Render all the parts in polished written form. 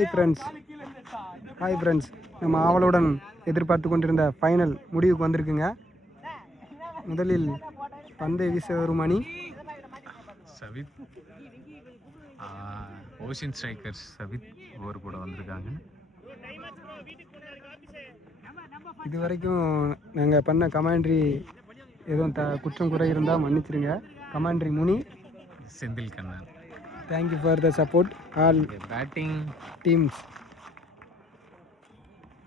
Hi friends, நம்ம ஆவலுடன் எதிர்பார்த்து கொண்டிருந்த ஃபைனல் முடிவுக்கு வந்திருக்குங்க. முதலில் பந்தை வீச வரும் அணி சவித், ஓஷன் ஸ்ட்ரைக்கர்ஸ் சவித் ஓவர் கூட வந்திருக்காங்க. இது வரைக்கும் நாங்கள் பண்ண கமாண்ட்ரி எதுவும் குற்றம் குறை இருந்தால் மன்னிச்சிருங்க. Commentary Muni, Senthil Kannan. Thank you for the support all batting teams.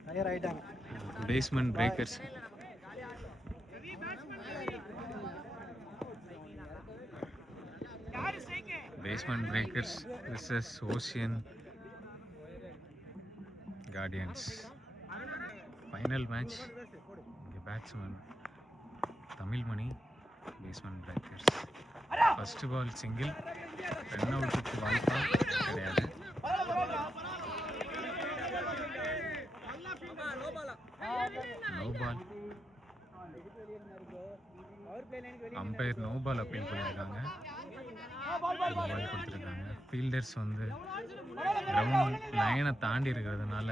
தயார் ஆகிட்டாங்க. Basement breakers vs ocean guardians. Final match. இங்கே batsman Tamilmani, basement breakers. First ball single, run அவுட்டுக்கு வாய்ப்பா கிடையாது. No ball. Umpire no ball appeal பண்ணியிருக்காங்க. பால் கொடுத்துருக்காங்க. ஃபீல்டர்ஸ் வந்து கிரவுண்ட் லைனை தாண்டி இருக்கிறதுனால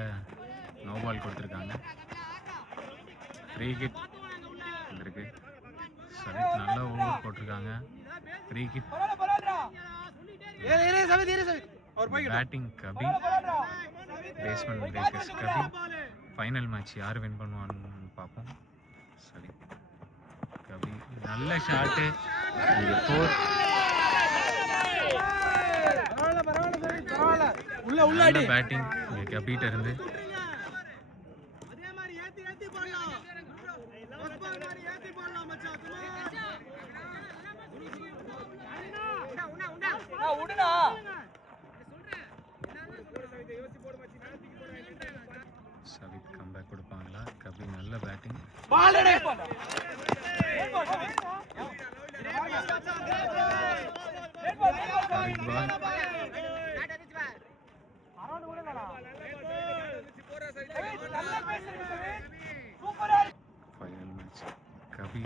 நோ பால் கொடுத்துருக்காங்க. ஃப்ரீ கிட் வந்திருக்கு. சரி, நல்ல ஓவர் போட்டிருக்காங்க. Free kit. பேட்டிங் கபி, பேஸ்மெண்ட் பிரேக்கர்ஸ் கபி. ஃபைனல் மேட்ச் யார் வின் பண்ணுவான்னு பார்ப்போம். சரி, கபி நல்ல ஷாட்டு. நல்ல பேட்டிங் கபிட்ட இருந்து. சவித் கம்பேக் கொடுப்பாங்களா? கபி நல்ல பேட்டிங். Final match. கபி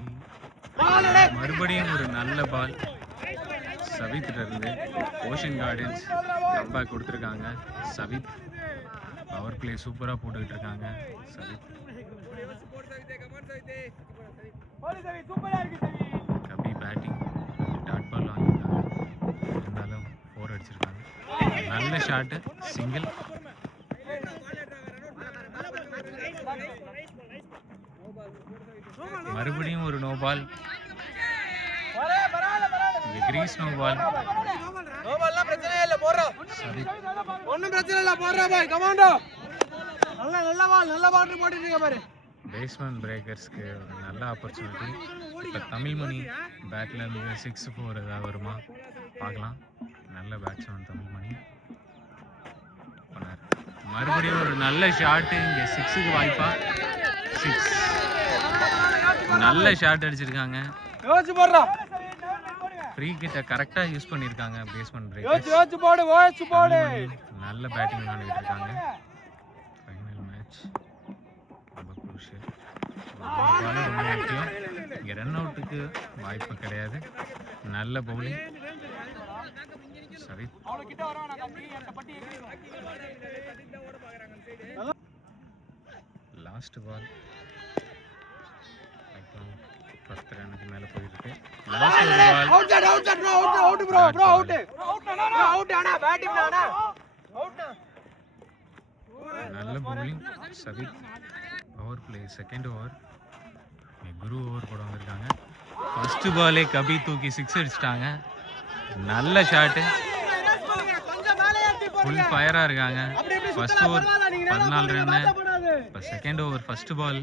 மறுபடியும் ஒரு நல்ல பால் சவித்ல இருந்து. ஓஷன் கார்டியன்ஸ் கம்பேக் கொடுத்துருக்காங்க. சவித் பவர் பிளே சூப்பராக போட்டுக்கிட்டு இருக்காங்க. சவித். கபி பேட்டிங் டாட் பால் வாங்கியிருக்காங்க. இருந்தாலும் 4 அடிச்சிருக்காங்க. நல்ல ஷாட்டு, சிங்கிள். மறுபடியும் ஒரு no ball. Crease no ball. Basement பிரேக்கர்ஸ்க்கு ஒரு நல்ல ஆப்பர்ச்சுனிட்டி. இப்போ தமிழ்மணி பேட்ல இருந்து 6-4 ஏதாவது வருமா பார்க்கலாம். நல்ல பேட்ஸ்மேன் தமிழ்மணி. மறுபடியும் ஒரு நல்ல ஷாட்டு. இங்கே 6க்கு வாய்ப்பா. 6 நல்ல ஷாட் அடிச்சிருக்காங்க. ஃப்ரீ கிட்ட கரெக்டாக யூஸ் பண்ணியிருக்காங்க. பேஸ்மெண்ட் பிரேக்கர்ஸ் நல்ல பேட்டிங் விளையாண்டுட்டு இருக்காங்க. ஃபைனல் மேட்ச் ரொம்ப குரூஷியல். ரொம்ப முக்கியம். இங்கே ரன் அவுட்டுக்கு வாய்ப்பு கிடையாது. நல்ல பவுலிங். சரி, லாஸ்ட் பால். 10 ரன்னுக்கு மேலே போயிருக்கு. நல்ல bowling. Savith power play second over. Guru over கூட வந்திருக்காங்க. ஃபர்ஸ்ட் பாலே கபி தூக்கி 6 அடிச்சிட்டாங்க. நல்ல ஷாட்டு. ஃபுல் ஃபயராக இருக்காங்க. First over 14 run. இப்போ second over first ball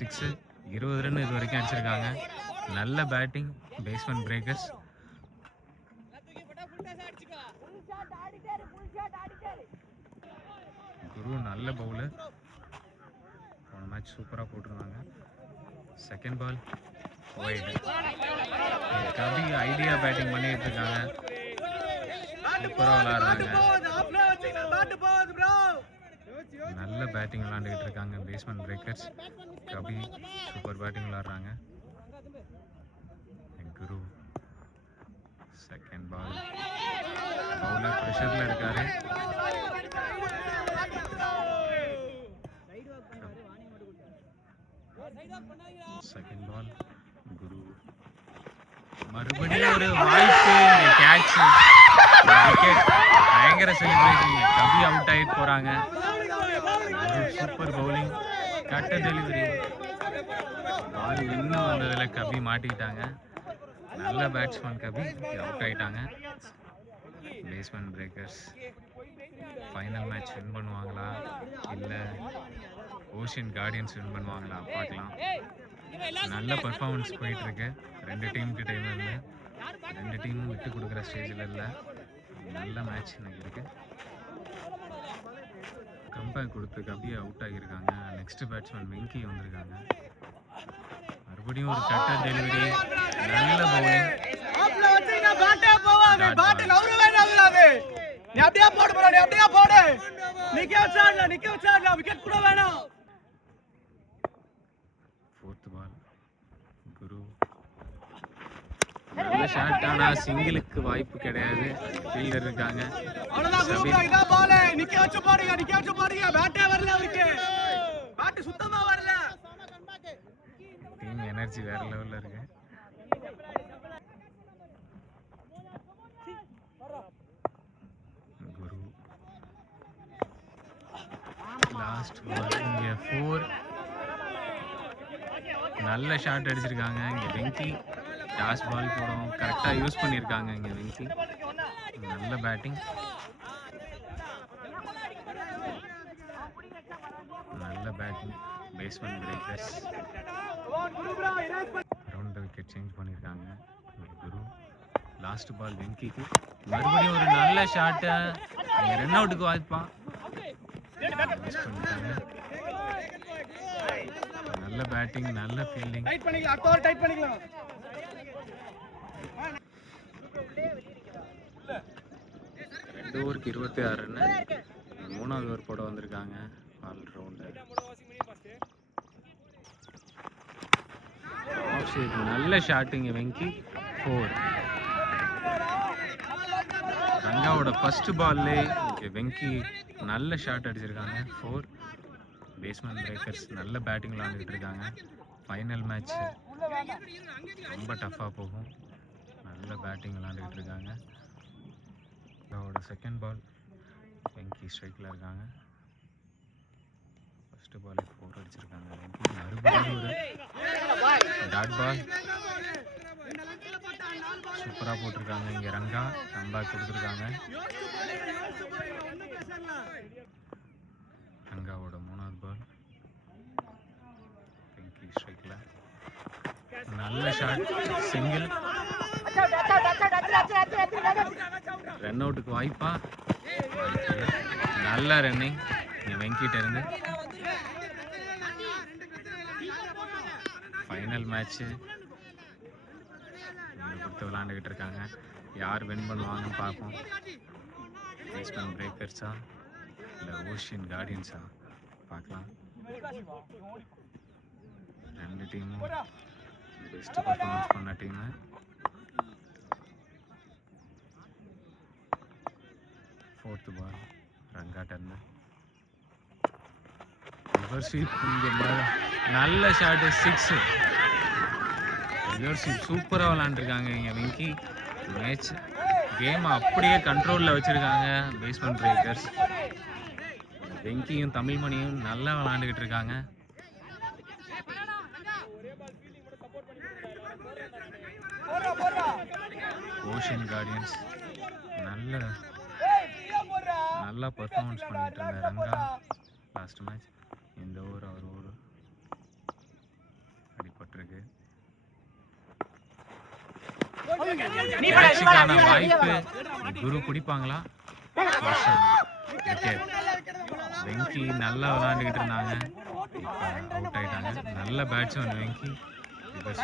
6, 20 run இது வரைக்கும் அடிச்சிருக்காங்க. நல்ல பேட்டிங் பேஸ்மெண்ட் பிரேக்கர்ஸ். குரு நல்ல பவுலர். போன மேட்ச் சூப்பராக போட்டிருந்தாங்க. Second ball wide. கபி ஐடியா பேட்டிங் பண்ணிட்டு இருக்காங்க. சூப்பராக விளையாடுறாங்க. நல்ல பேட்டிங் விளையாண்டுக்கிட்டு இருக்காங்க basement breakers. Kabi super batting விளையாடுறாங்க. Guru second ball. பவுலர் ப்ரெஷரில் இருக்காரு. செகண்ட் பால் குரு மறுபடியும் ஒரு வாய்ப்பு, கேட்ச், விக்கெட், பயங்கர செலிப்ரேஷன். கபி அவுட் ஆகிட்டு போறாங்க. ஒரு சூப்பர் பவுலிங், கட்ட டெலிவரி, பால் இன்னும் வந்ததில் கபி மாட்டிக்கிட்டாங்க. நல்ல பேட்ஸ்மேன் கபி அவுட் ஆகிட்டாங்க. Baseman breakers final match win பண்ணுவாங்களா இல்லை ஓஷியன் கார்டியன்ஸ் வின் பண்ணுவாங்களா பார்க்கலாம். நல்ல பர்ஃபார்மன்ஸ் போயிட்டுருக்கு ரெண்டு டீமுக்கிட்ட இருந்து. ரெண்டு டீமும் விட்டு கொடுக்குற ஸ்டேஜில் இல்லை. நல்ல மேட்ச் எனக்கு இருக்கு. கம்பேக் கொடுத்து கபி அவுட் ஆகியிருக்காங்க. நெக்ஸ்ட் பேட்ஸ்மேன் வெங்கி வந்திருக்காங்க. மறுபடியும் ஒரு கட்ட டெலிவரி, நல்ல பவுலிங். ஃபோர்த் பால் குரு நல்ல ஷாட், ஆனா சிங்கிளுக்கு வாய்ப்பு கிடையாது. ஃபீல்டர் இருக்காங்க. டீம் எனர்ஜி வேற லெவல்ல இருக்கு. குரு லாஸ்ட் பால், இங்க 4. நல்ல ஷாட் அடிச்சிருக்காங்க. இங்க வெங்கி டாஸ் பால் போடும் கரெக்டாக யூஸ் பண்ணியிருக்காங்க. இங்கே வெங்கி நல்ல பேட்டிங், நல்ல batting. Basement breakers around the wicket change பண்ணியிருக்காங்க. குரு லாஸ்ட் பால் வெங்கிக்கு மறுபடியும் ஒரு நல்ல ஷாட்டை, ரன் அவுட்டுக்கு வாய்ப்பா மிஸ் பண்ணிட்டாங்க. நல்ல பேட்டிங், நல்ல ஃபீல்டிங். 2 ஓவருக்கு 26 ரன்னு. 3வது ஓவர் போட வந்திருக்காங்க. ஆல் ரவுண்டர் ஆஃப் சைட், நல்ல ஷாட்டுங்க வெங்கி. 4. ரங்காவோட ஃபர்ஸ்ட் பால்லே வெங்கி நல்ல ஷாட் அடிச்சிருக்காங்க. 4. பேஸ்மேன் பிரேக்கர்ஸ் நல்ல பேட்டிங் விளாண்டுக்கிட்டு இருக்காங்க. ஃபைனல் மேட்ச் ரொம்ப டஃப்பாக போகும். நல்ல பேட்டிங் விளாண்டுக்கிட்டு இருக்காங்க. அவரோட செகண்ட் பால் வெங்கி ஸ்ட்ரைக்கில் இருக்காங்க. ஃபர்ஸ்ட் பால் 4 அடிச்சிருக்காங்க வெங்கி. மறுபடியும் ஒரு டாட் பால் சூப்பராக போட்டிருக்காங்க. இங்கே ரங்கா கம்பேக் கொடுத்துருக்காங்க. ரங்காவோட 3வது பால் வெங்கி ஸ்ட்ரைக்கில் நல்ல ஷாட், சிங்கிள். ரன் அவுட்டுக்கு வாய்ப்பா, நல்ல ரன்னிங் வெங்கிட்ட இருந்து. ஃபைனல் மேட்ச்சு கொடுத்து விளாண்டுக்கிட்டு இருக்காங்க. யார் வின் பண்ணுவாங்கன்னு பார்ப்போம். பேஸ்மேன் பிரேக்கர்ஸா இல்லை ஓஷியன் கார்டியன்ஸா பார்க்கலாம். ரெண்டு டீமும் பெஸ்ட் பர்ஃபார்மன்ஸ் பண்ண டீமு. ஃபோர்த்து பால் ரங்காட்டர்ந்து ரிவர்ஸ் ஸ்வீப். நல்ல ஷாட்டு, 6. ரிவர்ஸ் ஸ்வீப் சூப்பராக விளாண்டுருக்காங்க இங்கே வெங்கி. மேட்ச் கேமை அப்படியே கண்ட்ரோலில் வச்சுருக்காங்க பேஸ்மேன் பிரேக்கர்ஸ். வெங்கியும் தமிழ்மணியும் நல்லா விளாண்டுக்கிட்டு இருக்காங்க. ஓஷியன் கார்டியன்ஸ் நல்லா பர்ஃபார்மன்ஸ் பண்ணிட்டு இருந்த ரங்கா லாஸ்ட் மேட்ச். இந்த ஓவர் அவர் ஓவர் அடிபட்டிருக்கு. மேட்சுக்கான வாய்ப்பு குரு பிடிப்பாங்களா? விக்கெட். வெங்கி நல்லா விளாண்டுக்கிட்டு இருந்தாங்க, இப்போ அவுட் ஆகிட்டாங்க. நல்ல பேட்ஸ்மேன் வெங்கி. ரிவர்ஸ்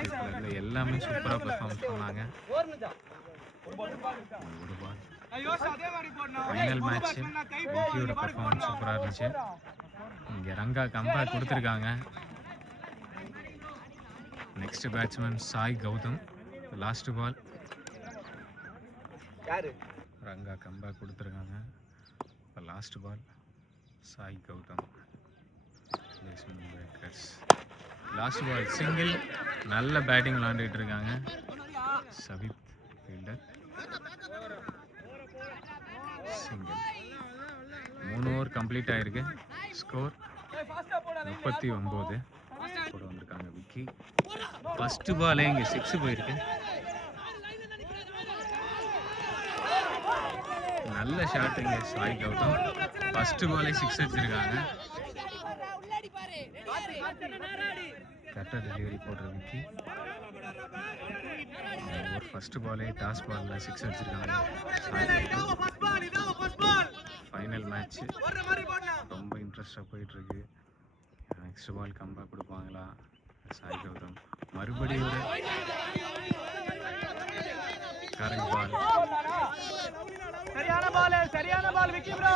எல்லாமே சூப்பராக பெர்ஃபார்மன்ஸ் பண்ணாங்க. ஒரு பால். ஃபைனல் மேட்ச் வெங்கியோட பெர்ஃபார்மன்ஸ் சூப்பராக இருந்துச்சு. இங்கே ரங்கா கம்பேக் கொடுத்துருக்காங்க. Next batsman Sai Gautham. Last ball Ranga comeback கொடுத்துருக்காங்க. Last ball Sai Gautham. Last ball single. நல்ல பேட்டிங் விளாண்டுட்டு இருக்காங்க Sabith fielder. Single. 3 over complete ஆயிருக்கு. ஸ்கோர் 39. கூட வந்திருக்காங்க விக்கி. ஃபர்ஸ்ட் பாலே இங்கே 6 போயிருக்கு. நல்ல ஷாட் இங்கே சாய் கௌதம். ஃபர்ஸ்ட் பாலே 6 அடிச்சிருக்காங்க. கரெக்டாக டெலிவரி போடுற விக்கி. ஒரு ஃபர்ஸ்ட் பாலே டாஸ் பாலில் 6 அடிச்சிருக்காங்க சாய் கௌதம். ஃபைனல் மேட்ச் ரொம்ப இன்ட்ரெஸ்டாக போயிட்டுருக்கு. நெக்ஸ்ட் பால் கம்பேக் கொடுப்பாங்களா சாய் கௌதம்? மறுபடியும் ஒரு கரெக்ட் பால்.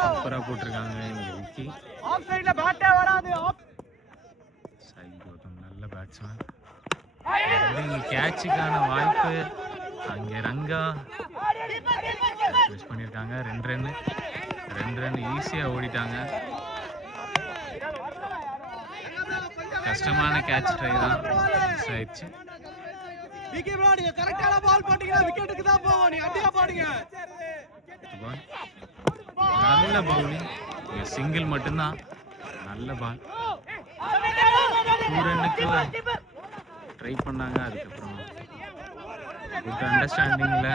சூப்பராக போட்டிருக்காங்க இங்கே விக்கி. சாய் கௌதம் நல்ல பேட்ஸ்மேன். இங்கே கேட்சுக்கான வாய்ப்பு. அங்கே ரங்கா மிஸ் பண்ணியிருக்காங்க. 2 ரன் ஈஸியாக ஓடிட்டாங்க. கஷ்டமான கேட்ச் ட்ரை தான் மிஸ் ஆயிடுச்சு. நல்ல பவுலிங். சிங்கிள் மட்டும்தான். நல்ல பால். 2 ரன்னுக்கு ட்ரை பண்ணாங்க. அதுக்கப்புறம் குட் அண்டர்ஸ்டாண்டிங்கில்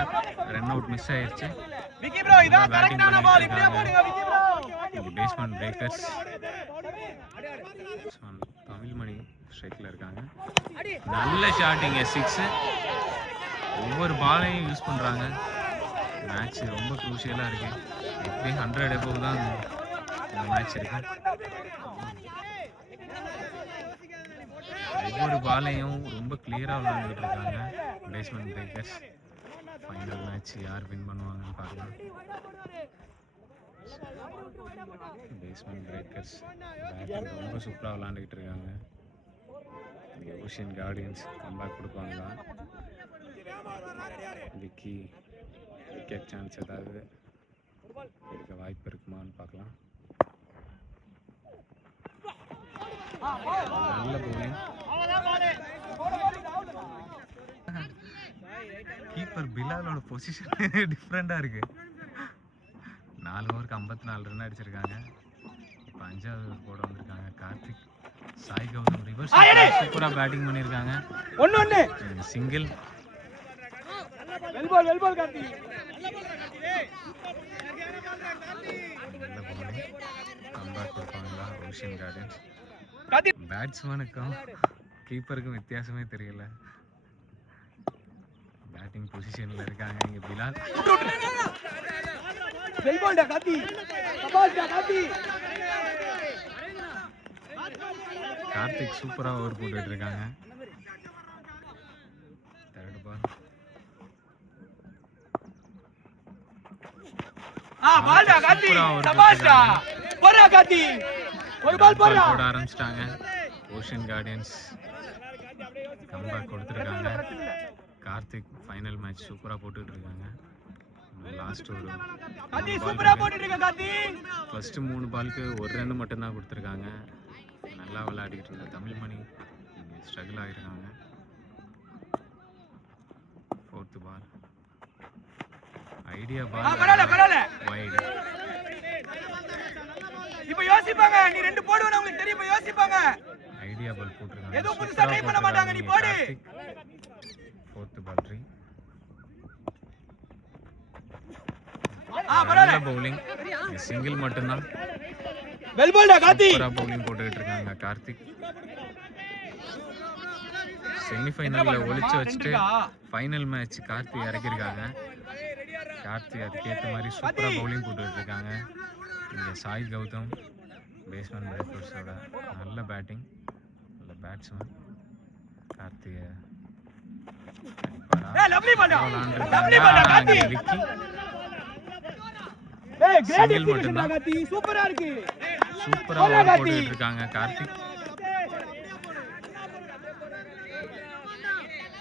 ரன் அவுட் மிஸ் ஆயிடுச்சு. Batting basement breakers. தமிழ்மணி ஸ்ட்ரைக்கில் இருக்காங்க. நல்ல ஷாட்டிங்க 6. ஒவ்வொரு பாலையும் யூஸ் பண்ணுறாங்க. மேட்ச் ரொம்ப க்ரூஷியலாக இருக்கு. எப்படியும் 100 above தான் இந்த மேட்ச் இருக்கு. ஒவ்வொரு பாலையும் ரொம்ப கிளியராக விளையாண்டுட்டு இருக்காங்க பேஸ்மேன் பிரேக்கர்ஸ். ஃபைனல் மேட்ச் யார் வின் பண்ணுவாங்கன்னு பார்க்கலாம். பேஸ்மேன் பிரேக்கர்ஸ் பேட்டிங் ரொம்ப சூப்பராக விளையாண்டுக்கிட்டு இருக்காங்க. ஓஷியன் கார்டியன்ஸ் கம்பேக் கொடுப்பாங்களா? விக்கி விக்கெட் சான்ஸ் ஏதாவது இருக்க வாய்ப்பு இருக்குமான்னு பார்க்கலாம். நல்ல பவுலிங். கீப்பர் பிலாலோட பொசிஷன் டிஃப்ரெண்டாக இருக்கு. 4 ஓவருக்கு 54 ரன் அடிச்சிருக்காங்க. இப்போ 5வது ஓவர் போட வந்திருக்காங்க கார்த்திக். சாய் கௌதம் ரிவர்ஸ் சூப்பராக பேட்டிங் பண்ணியிருக்காங்க. சிங்கிள். கம்பேக் கொடுப்பாங்களா ஓஷியன் கார்டன்ஸ்? பேட்ஸ்மேனுக்கும் கீப்பருக்கும் வித்தியாசமே தெரியல. பேட்டிங் பொசிஷன்ல இருக்காங்க இங்க பிலால். கார்த்திக் சூப்பரா ஓவர் போட்டுட்டு இருக்காங்க. Third ball. போட ஆரம்பிச்சிட்டாங்க ஓஷியன் கார்டியன்ஸ். கம்பேக் கொடுத்துருக்காங்க. கார்த்திக் ஃபைனல் மேட்ச் சூப்பராக போட்டுட்டு இருக்காங்க. லாஸ்ட் ஒரு ஃபர்ஸ்ட் 3 பாலுக்கு 1 ரன் மட்டும்தான் கொடுத்துருக்காங்க. நல்லா விளையாடிக்கிட்டு இருந்த தமிழ்மணி ஸ்ட்ரகிள் ஆகிருக்காங்க. 4th ball. ஐடியா பால் வைட். இப்ப யோசிப்பாங்க நீ 2 போடுவன்னு உங்களுக்கு தெரியும். இப்ப யோசிப்பாங்க ஐடியா பால் போட்டுருக்காங்க. ஏதோ புதுசா ட்ரை பண்ண மாட்டாங்க. நீ போடு. 4th பால் 3. பரவாயில்லை பவுலிங். சிங்கிள் மட்டும்தான். வெல் பால்டா கார்த்தி. சூப்பரா பவுலிங் போட்டுட்டு இருக்காங்க கார்த்திக். செமிஃபைனல்ல ஒளிச்சு வச்சுட்டு ஃபைனல் மேட்ச் கார்த்தி இறக்கிருக்காங்க. கார்த்தி அதுக்கேற்ற மாதிரி சூப்பரா பவுலிங் போட்டுட்டு இருக்காங்க. இங்கே சாய் கௌதம் பேஸ்மேன் பிரேக்கர்ஸோட நல்ல பேட்டிங், நல்ல பேட்ஸ்மேன். கார்த்திகை விக்கி சிங்கிள் மட்டும்தான். சூப்பரா இருக்கு. சூப்பரா ஓவர் போட்டுட்டு இருக்காங்க கார்த்திக்.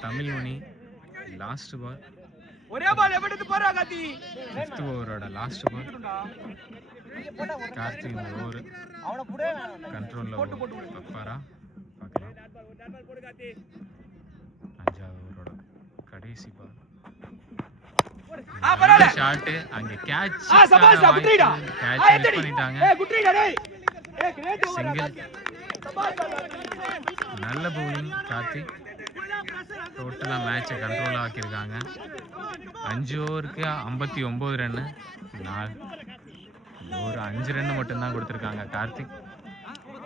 தமிழ்மணி லாஸ்ட் பால் ஒரே பால் எப்படி எடுத்து போறா காத்தி 5th ஓவரோட லாஸ்ட் பால். கார்த்தி இந்த ஓவர் கண்ட்ரோலில் வைப்பாரா பார்க்கலாம். 5வது ஓவரோட கடைசி பால். ஷாட் அங்கே கேட்ச் பண்ணிட்டாங்க. சிங்கிள். நல்ல பவுலிங் கார்த்தி. டோட்டலாக மேட்சை கண்ட்ரோலாக ஆக்கியிருக்காங்க. 5 ஓவருக்கு 59 ரன்னு. ஒரு 5 ரன் மட்டும்தான் கொடுத்துருக்காங்க கார்த்திக்.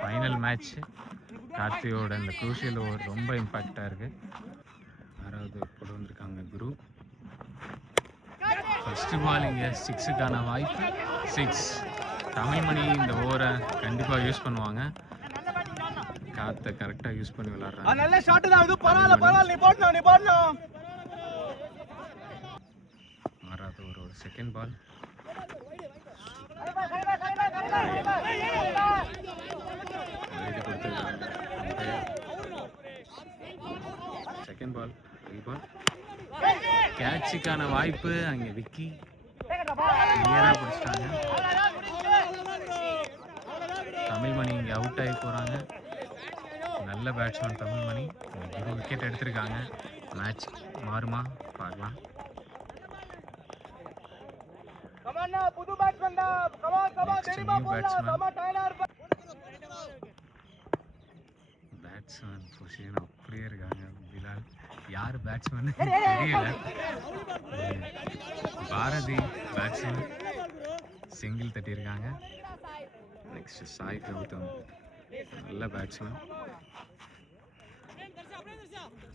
Final match. கார்த்தியோட இந்த க்ரூஷியல் ஓவர் ரொம்ப இம்பாக்டாக இருக்குது. 6வது போட்டு வந்திருக்காங்க குரு. ஃபர்ஸ்ட் பால் இங்கே 6க்கான வாய்ப்பு. 6. தமிழ்மணி இந்த ஓவரை கண்டிப்பாக யூஸ் பண்ணுவாங்க. காற்றை கரெக்டாக யூஸ் பண்ணி விளையாடுறாங்க. நல்ல ஷாட் தான் இது. பரவாயில்ல நீ போடணும். 6வது ஒரு செகண்ட் பால். Second ball. கேட்சுக்கான வாய்ப்பு. அங்கே விக்கி கிளியராக பிடிச்சிட்டாங்க. தமிழ்மணி இங்கே அவுட் ஆகி போகிறாங்க. நல்ல பேட்ஸ்மேன் தமிழ்மணி. ஒரு விக்கெட் எடுத்திருக்காங்க. மேட்ச் மாறுமா பார்க்கலாம். பேட்ஸ்மேன் பொசிஷன் அப்படியே இருக்காங்க. பிலால் யார் பேட்ஸ்மேன் தெரியல. பாரதி பேட்ஸ்மேன் சிங்கிள் தட்டியிருக்காங்க. நெக்ஸ்ட் சாய் கௌதம் நல்ல பேட்ஸ்மேன்.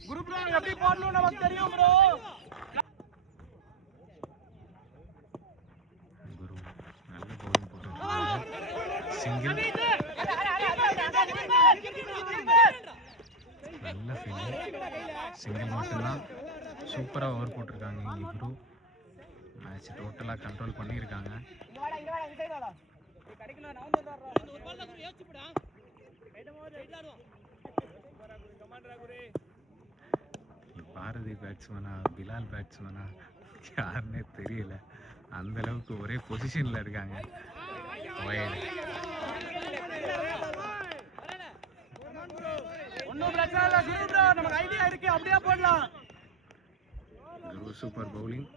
குரு ப்ரோ எப்படி போடணும் நமக்கு தெரியும் ப்ரோ. குரு நல்ல பவுலிங் போட்டுருக்காங்க. சிங்கிள். நல்ல ஃபீல்டிங். சிங்கிள் மட்டும்தான். சூப்பராக ஓவர் போட்டிருக்காங்க இங்கே குரு. மேட்ச் டோட்டலாக கண்ட்ரோல் பண்ணியிருக்காங்க. பாரதி பேட்ஸ்மேனா பிலால் பேட்ஸ்மேனா யாருன்னே தெரியல. அந்த அளவுக்கு ஒரே பொசிஷனில் இருக்காங்க. குரு சூப்பர் பவுலிங்.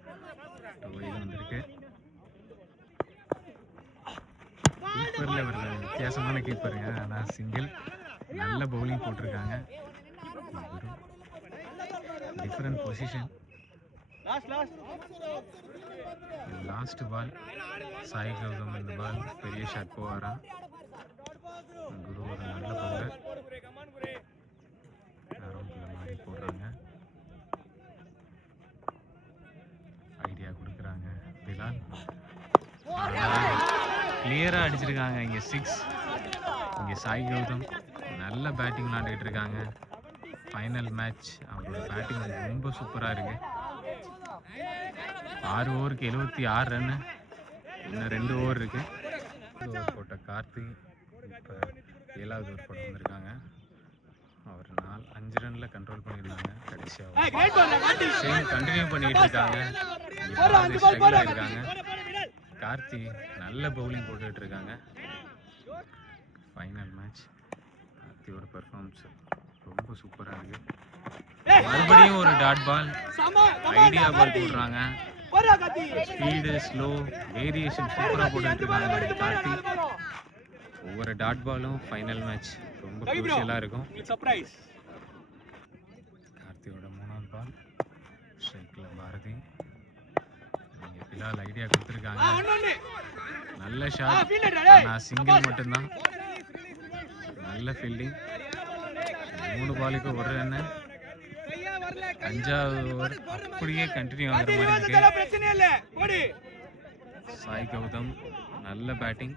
வந்திருக்கு. கீப்பரில் ஒரு வித்தியாசமான கீப்பருங்க. ஆனால் சிங்கிள். நல்ல பவுலிங் போட்டிருக்காங்க. Guru different position. Last ball. Sai Gautham இந்த பால் பெரிய ஷாட் போவாரா? குரு ஒரு நல்ல பவுலர். அரௌண்டில் மாதிரி போடுறாங்க. ஐடியா கொடுக்குறாங்க பிலால். கிளியராக அடிச்சிருக்காங்க. இங்கே 6. இங்கே சாய் கௌதம் நல்ல பேட்டிங் விளாண்டுக்கிட்டு இருக்காங்க. Final match. அவங்களோட பேட்டிங் ரொம்ப சூப்பராக இருக்குது. 6 ஓவருக்கு 76 ரன்னு. இன்னும் 2 ஓவர் இருக்குது. ஓவர் போட்ட கார்த்தி இப்போ 7வது ஓவர் போட்டு வந்திருக்காங்க. அவர் 5 ரன்னில் கண்ட்ரோல் பண்ணியிருந்தாங்க. கடைசியாக சேம் கண்டினியூ பண்ணிக்கிட்டு இருக்காங்க. இருக்காங்க. கார்த்தி நல்ல பவுலிங் போட்டுக்கிட்டு இருக்காங்க. Final match. கார்த்தியோட பெர்ஃபார்மன்ஸ் ரொம்ப சூப்பராக இருக்கு. மறுபடியும் ஒரு டாட் பால். ஐடியா பால் போடுறாங்க. ஸ்பீடு ஸ்லோ வேரியேஷன் சூப்பராக போட்டுக்கிட்டு இருக்காங்க கார்த்தி. ஒவ்வொரு டாட் பாலும் ஃபைனல் மேட்ச் ரொம்ப குரூஷியலாக இருக்கும். கார்த்தியோட 3வது பால். ஸ்ட்ரைக்கில் பாரதி. இங்கே பிலால் ஐடியா கொடுத்துருக்காங்க. நல்ல ஷாட். ஆனால் சிங்கிள் மட்டும்தான். நல்ல ஃபீல்டிங். 3 பாலுக்கு 1 ரன்னு. 5வது ஓவர் அப்படியே கண்டினியூ ஆகிற மாதிரி இருக்கு. சாய் கௌதம் நல்ல பேட்டிங்.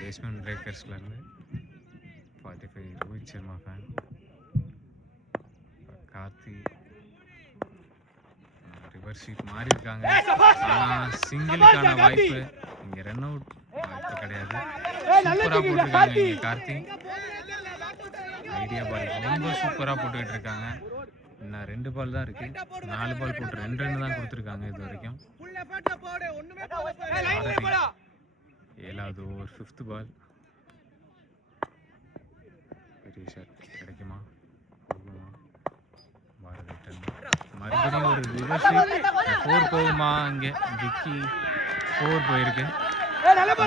பேஸ்மெண்ட் பிரேக்கர்ஸ்லேருந்து 45 ரோஹித் சர்மா ஃபேன். கார்த்தி ரிவர்ஸ் ஷீட் மாறி இருக்காங்க. ஆனால் சிங்கிளுக்கான வாய்ப்பு. இங்கே ரன் அவுட் வாய்ப்பு கிடையாது. சூப்பராக போட்டிருக்காங்க இங்கே கார்த்தி. ஐடியா பால் ரொம்ப சூப்பராக போட்டுக்கிட்டு இருக்காங்க. இன்னும் 2 பால் தான் இருக்கு. 4 பால் போட்டு 2 ரன் தான் கொடுத்துருக்காங்க இது வரைக்கும். ஏழாவது ஓவர் 5th பால். பெரிய ஷாட் கிடைக்குமா? பாரதி டர்ன். மறுபடியும் ஒரு ரிவர்ஸ் 4 போகுமா? இங்கே விக்கி 4 போயிருக்கு.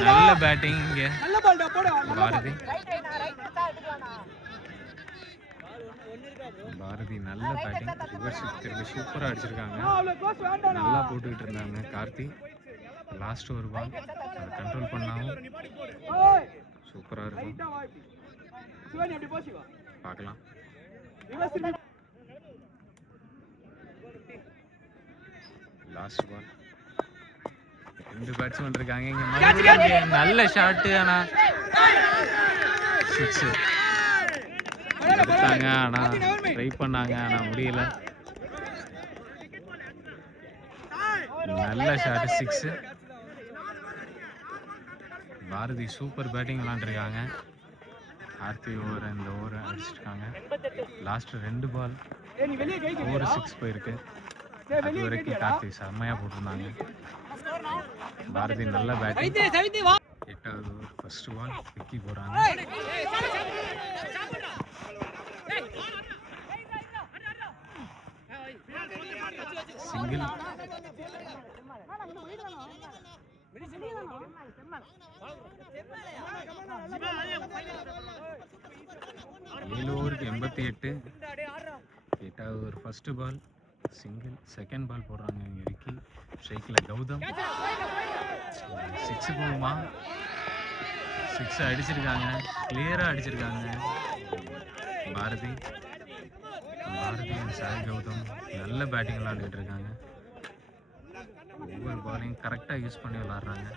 நல்ல பேட்டிங் இங்கே பாரதி. பாரதி நல்ல பேட்டிங். ரிவர்ஸ் திரும்பி சூப்பராக அடிச்சிருக்காங்க. நல்லா போட்டுக்கிட்டு இருந்தாங்க கார்த்தி. லாஸ்ட் ஒரு பால் அதை கண்ட்ரோல் பண்ணாலும் சூப்பராக இருக்கும். பார்க்கலாம். லாஸ்ட் பால் 2 பேட்ஸ்மேன் இருக்காங்க. இங்கே மறுபடியும் நல்ல ஷாட்டு. ஆனால் 6 எடுத்தாங்க. ஆனால் ட்ரை பண்ணாங்க, ஆனால் முடியல. நல்ல ஷாட்டு 6. பாரதி சூப்பர் பேட்டிங் விளாண்டுருக்காங்க. ஆர்த்தி ஓவர் இந்த ஓவர் அடிச்சிருக்காங்க. லாஸ்ட் 2 பால் ஓவர் 6 போயிருக்கு. அது வரைக்கும் கார்த்தி செம்மையாக போட்டிருந்தாங்க. பாரதி நல்ல பேட்டிங். 8வது ஓவர் 1st பால் விக்கி போகிறாங்க. சிங்கிள். 7 ஓவருக்கு 88. 8வது ஓவர் 1st பால் சிங்கிள். 2nd பால் போடுறாங்க இங்கே விக்கி. ஸ்ட்ரைக்கில் கௌதம். 6 போகுமா? 6 அடிச்சிருக்காங்க. கிளியராக அடிச்சிருக்காங்க பாரதி. பாரதி சாய் கௌதம் நல்ல பேட்டிங் விளாண்டுக்கிட்டு இருக்காங்க. ஒவ்வொரு பாலையும் கரெக்டாக யூஸ் பண்ணி விளாட்றாங்க.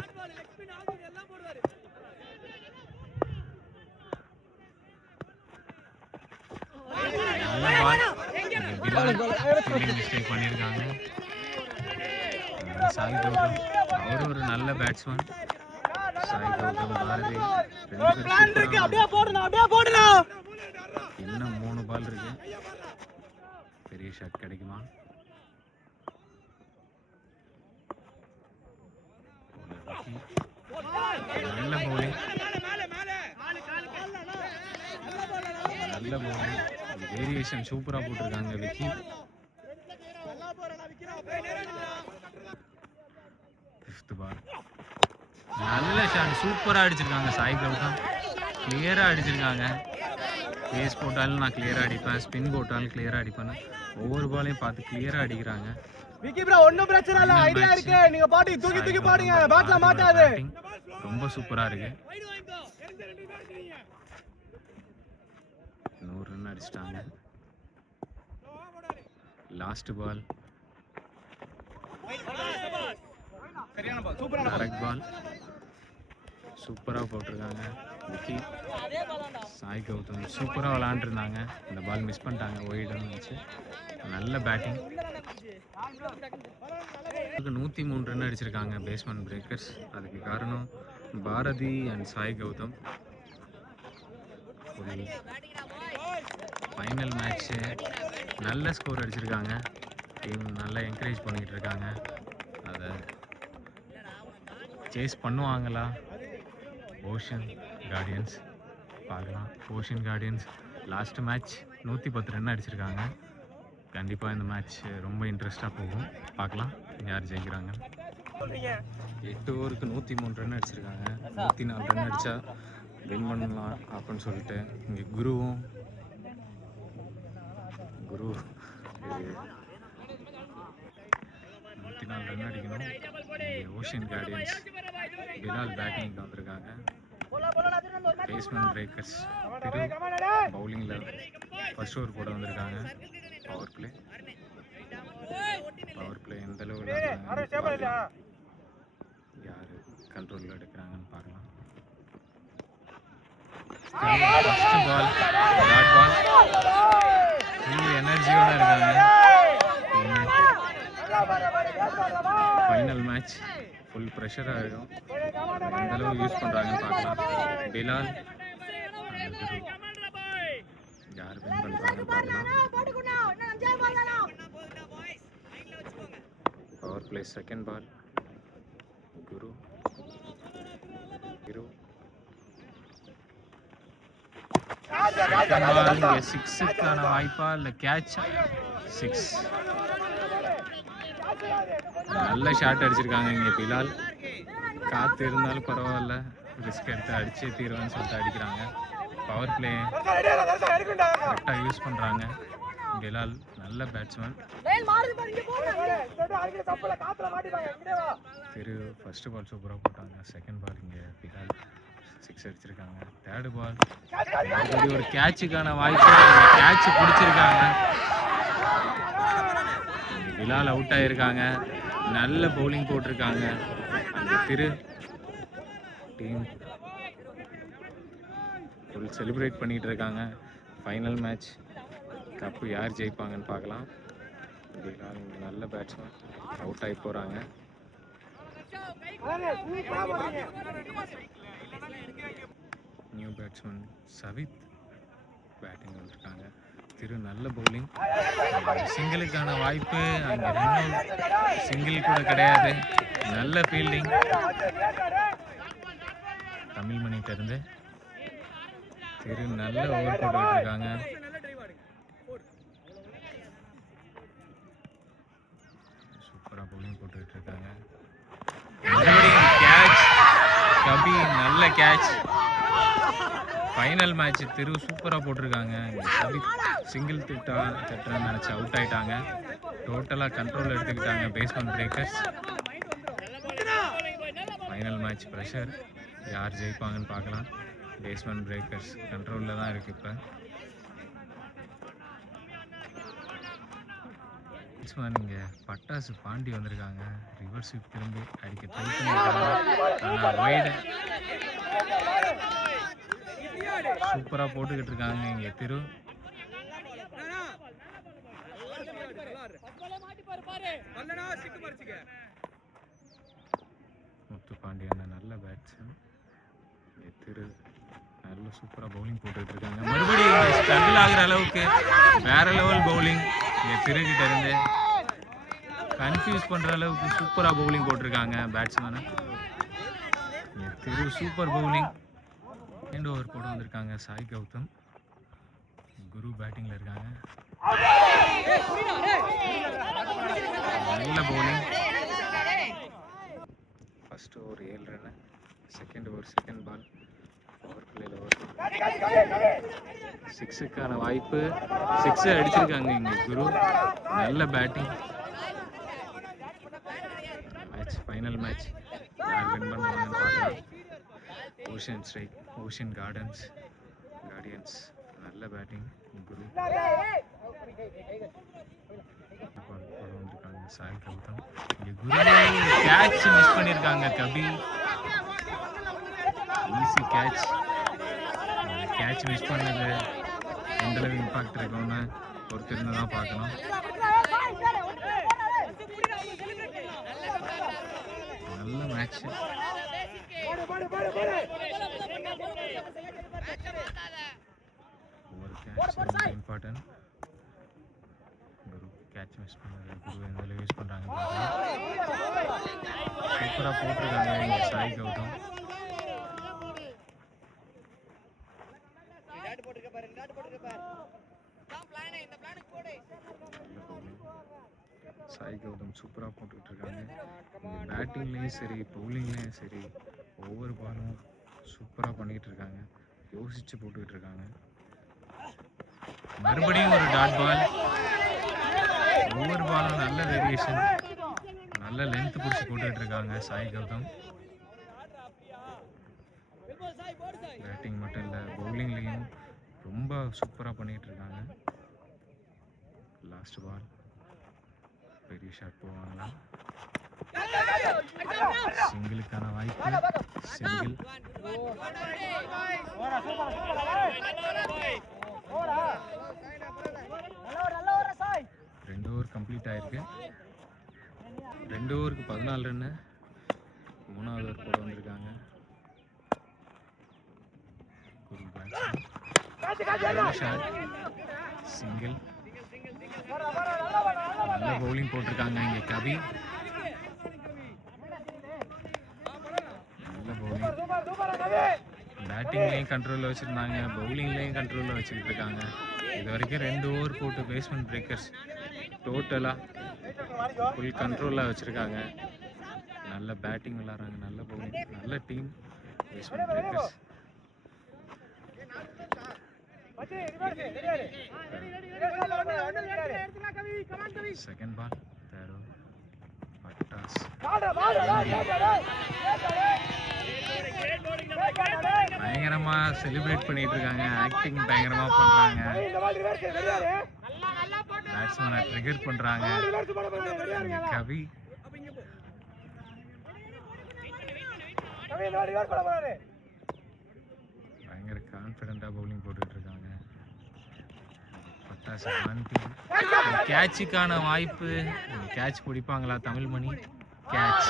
நல்ல பால். மிஸ்டேக் பண்ணியிருக்காங்க சாய் கௌதம். அவரு ஒரு நல்ல பேட்ஸ்மேன். சாய் கௌதம் பாரதி இன்னும் 3 பால் இருக்கு. பெரிய ஷாட் கிடைக்குமா? நல்ல பவுலிங். நல்ல பவுலிங். வேரியேஷன் சூப்பராக போட்டிருக்காங்க விக்கி. 5th பால் நல்ல ஷாட் சூப்பராக அடிச்சிருக்காங்க சாய் கௌதம். கிளியராக அடிச்சிருக்காங்க. பேஸ் போட்டாலும் நான் கிளியராக அடிப்பேன், ஸ்பின் போட்டாலும் கிளியராக அடிப்பேன். ஒவ்வொரு பாலையும் பார்த்து கிளியராக அடிக்கிறாங்க. விக்கி ப்ரோ ஒண்ணும் பிரச்சனை இல்ல, ஐடியா இருக்கு, நீங்க பாட்டு தூக்கி பாடுங்க, பேட்ல மாட்டாது. ரொம்ப சூப்பரா இருக்கு. 100 ரன் அடிச்சிட்டாங்க. லாஸ்ட் பால் சரியான பால், சூப்பரான கரெக்ட் பால். சூப்பரா போட்டிருக்காங்க விக்கி. சாய் கௌதம் சூப்பரா விளையாண்டுருந்தாங்க. இந்த பால் மிஸ் பண்ணிட்டாங்க, ஒயிடுன்னு வச்சு. நல்ல பேட்டிங். 103 ரன் அடிச்சிருக்காங்க பேஸ்மேன் பிரேக்கர்ஸ். அதுக்கு காரணம் பாரதி அண்ட் சாய் கௌதம். ஒரு ஃபைனல் மேட்ச்சு நல்ல ஸ்கோர் அடிச்சிருக்காங்க. டீம் நல்லா என்கரேஜ் பண்ணிக்கிட்டு இருக்காங்க. அதை சேஸ் பண்ணுவாங்களா ஓஷன் கார்டியன்ஸ்? பார்க்கலாம். Ocean guardians last match 110 run அடிச்சிருக்காங்க. கண்டிப்பாக இந்த மேட்ச் ரொம்ப இன்ட்ரெஸ்டாக போகும். பார்க்கலாம் யார் ஜெயிக்கிறாங்க. 8 ஓவருக்கு 103 ரன் அடிச்சிருக்காங்க. 104 ரன் அடித்தா வின் பண்ணலாம் அப்படின்னு சொல்லிட்டு இங்கே குரு 104 ரன் அடிக்கணும். ஓஷன் கார்டியன்ஸ் பிலால் பேட்டிங்க்கு வந்திருக்காங்க. பேஸ்மேன் பிரேக்கர்ஸ் திரு பவுலிங்கில் ஃபர்ஸ்ட் ஓவர் போட வந்திருக்காங்க. பவர் பிளே எந்த அளவில் யார் கண்ட்ரோலில் எடுக்கிறாங்கன்னு பார்க்கலாம். First ball dot ball. Full எனர்ஜியோட இருக்காங்க. ஃபைனல் மேட்ச் ஃபுல் ப்ரெஷராக இருக்கும். எந்த அளவு யூஸ் பண்ணுறாங்கன்னு பார்க்கலாம். பிலால் யார் வின் பண்ணுறாங்கன்னு பார்க்கலாம். Power play second ball. Guru சிக்ஸுக்கான வாய்ப்பா இல்லை கேட்சா? 6. நல்ல ஷாட் அடிச்சிருக்காங்க இங்கே பிலால். காற்று இருந்தாலும் பரவாயில்ல, ரிஸ்க் எடுத்து அடிச்சே தீர்வேன்னு சொல்லிட்டு அடிக்கிறாங்க. பவர் பிளே கரெக்டாக யூஸ் பண்ணுறாங்க பிலால். நல்ல பேட்ஸ்மேன். ஃபர்ஸ்ட் பால் சூப்பராக போட்டாங்க. செகண்ட் பால் இங்கே பிலால் 6 அடிச்சிருக்காங்க. தேர்டு பால் ஒரு கேட்சுக்கான வாய்ப்பு. கேட்ச் பிடிச்சிருக்காங்க. பிலால் அவுட் ஆகிருக்காங்க. நல்ல பவுலிங் போட்டிருக்காங்க. அந்த டீம் ஃபுல் செலிப்ரேட் பண்ணிகிட்டு இருக்காங்க. ஃபைனல் மேட்ச், கப்பு யார் ஜெயிப்பாங்கன்னு பார்க்கலாம். பிலால் இங்கே நல்ல பேட்ஸ்மேன், அவுட் ஆகி போகிறாங்க. நியூ பேட்ஸ்மேன் சவித் பேட்டிங் வந்துருக்காங்க. நல்ல பவுலிங். சிங்கிளுக்கான வாய்ப்பு. அங்கே 2 சிங்கிள் கூட கிடையாது. நல்ல ஃபீல்டிங் தமிழ்மணிகிட்ட இருந்து. நல்ல ஓவர் போட்டுக்கிட்டு இருக்காங்க. சூப்பராக பவுலிங் போட்டுக்கிட்டு இருக்காங்க. கேட்ச் கபி, நல்ல கேட்ச். ஃபைனல் மேட்ச் சூப்பராக போட்டிருக்காங்க. கபி சிங்கிள் தட்டுறேன்னு நினச்சி அவுட் ஆகிட்டாங்க. டோட்டலாக கண்ட்ரோல் எடுத்துக்கிட்டாங்க basement breakers. Final match pressure, யார் ஜெயிப்பாங்கன்னு பார்க்கலாம். பேஸ்மெண்ட் பிரேக்கர்ஸ் கண்ட்ரோலில் தான் இருக்குது. இப்போ பேட்ஸ்மேன் இங்கே பட்டாசு பாண்டி வந்திருக்காங்க. ரிவர்ஸ் ஸ்வீப் திரும்பி அடிக்க ட்ரை பண்ணியிருக்காங்க. வைடு சூப்பராக போட்டுக்கிட்டு இருக்காங்க இங்கே முத்து பாண்டியான நல்ல பேட்ஸ்மேன். இங்கே நல்ல சூப்பராக பவுலிங் போட்டுக்கிட்டு இருக்காங்க. மறுபடியும் ஸ்ட்ரகிள் ஆகிற அளவுக்கு வேற லெவல் பவுலிங் இங்கே கிட்ட இருந்து. கன்ஃபியூஸ் பண்ணுற அளவுக்கு சூப்பராக பவுலிங் போட்டிருக்காங்க பேட்ஸ்மேனை. Super bowling. செகண்ட் ஓவர் போட வந்திருக்காங்க சாய் கௌதம். குரு பேட்டிங்கில் இருக்காங்க. நல்ல bowling. First over 7 run. Second over second ball. Power பிளேல ஓவர் 6க்கான வாய்ப்பு. 6 அடிச்சிருக்காங்க இங்கே குரு. நல்ல பேட்டிங். மேட்ச் ஃபைனல் மேட்ச், யார் வின் பண்ணுவாங்கன்னு பார்க்கலாம். Ocean strike, ocean guardians. நல்ல பேட்டிங் குரு. வந்துருக்காங்க சாய் கௌதம். இங்கே குரு கேட்ச் மிஸ் பண்ணியிருக்காங்க கபி. ஈஸி கேட்ச் மிஸ் பண்ணது எந்தளவு இம்பாக்ட் இருக்கும்னு பொறுத்திருந்து தான் பார்க்கணும். நல்ல மேட்ச். ஒரு கேட்ச் இம்பார்ட்டன்ட். குரு கேட்ச் மிஸ் பண்ணது. குரு எந்தளவு யூஸ் பண்ணுறாங்க சூப்பராக போட்டிருக்காங்க இங்கே சாய் கௌதம். சாய் கௌதம் சூப்பராக போட்டுக்கிட்டு இருக்காங்க. பேட்டிங்லேயும் சரி பவுலிங்லேயும் சரி ஒவ்வொரு பாலும் சூப்பராக பண்ணிக்கிட்டு இருக்காங்க. யோசிச்சு போட்டுக்கிட்டு இருக்காங்க. மறுபடியும் ஒரு டாட் பால். ஒவ்வொரு பாலும் நல்ல வேரியேஷன், நல்ல லென்த் பிடிச்சி போட்டுக்கிட்டு இருக்காங்க சாய் கௌதம். பேட்டிங் மட்டும் இல்லை பவுலிங்லேயும் ரொம்ப சூப்பராக பண்ணிகிட்டு இருக்காங்க. லாஸ்ட் பால் பெரிய ஷாட் போவாங்களா? சிங்கிளுக்கான வாய்ப்பு. சிங்கிள். 2 ஓவர் கம்ப்ளீட் ஆயிருக்கு. 2 ஓவருக்கு 14 ரன்னு. 3வது ஓவர் போட வந்திருக்காங்க. Shot single. நல்ல பவுலிங் போட்டிருக்காங்க இங்கே கவி. நல்ல பவுலிங். பேட்டிங்லேயும் கண்ட்ரோலில் வச்சுருந்தாங்க, பவுலிங்லேயும் கண்ட்ரோலில் வச்சுக்கிட்டு இருக்காங்க. இது வரைக்கும் 2 ஓவர் போட்டு பேஸ்மெண்ட் பிரேக்கர்ஸ் டோட்டலாக ஃபுல் கண்ட்ரோலில் வச்சுருக்காங்க. நல்ல பேட்டிங் விளாட்றாங்க, நல்ல பவுலிங், நல்ல team basement breakers. Second ball third over பட்டாஸ். பயங்கரமா செலிப்ரேட் பண்ணிட்டு இருக்காங்க, ஆக்டிங் பயங்கரமா பண்றாங்க, பேட்ஸ்மேனை ட்ரிகர் பண்றாங்க. கவி பயங்கர கான்ஃபிடென்ட்டா பவுலிங் போட்டுட்டு இருக்காங்க. பட்டாசு கேட்சுக்கான வாய்ப்பு, கேட்ச் பிடிப்பாங்களா தமிழ்மணி? கேட்ச்.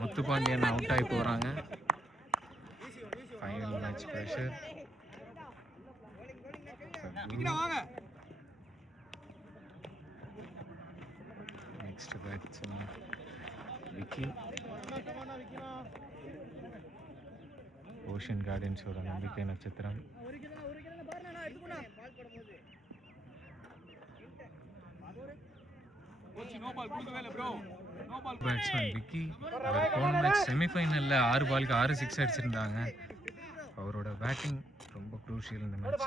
முத்துப்பாண்டியன் அவுட் ஆகி போறாங்க. Final match pressure. Next batsman Vicky. Ocean கார்டன்ஸோட நம்பிக்கை நட்சத்திரம். பேட்ஸ்மேன் விக்கி போன மேட்ச் செமிஃபைனலில் 6 பாலுக்கு 6 6 அடிச்சிருந்தாங்க. அவரோட பேட்டிங் ரொம்ப க்ரூஷியல் இந்த மேட்ச்.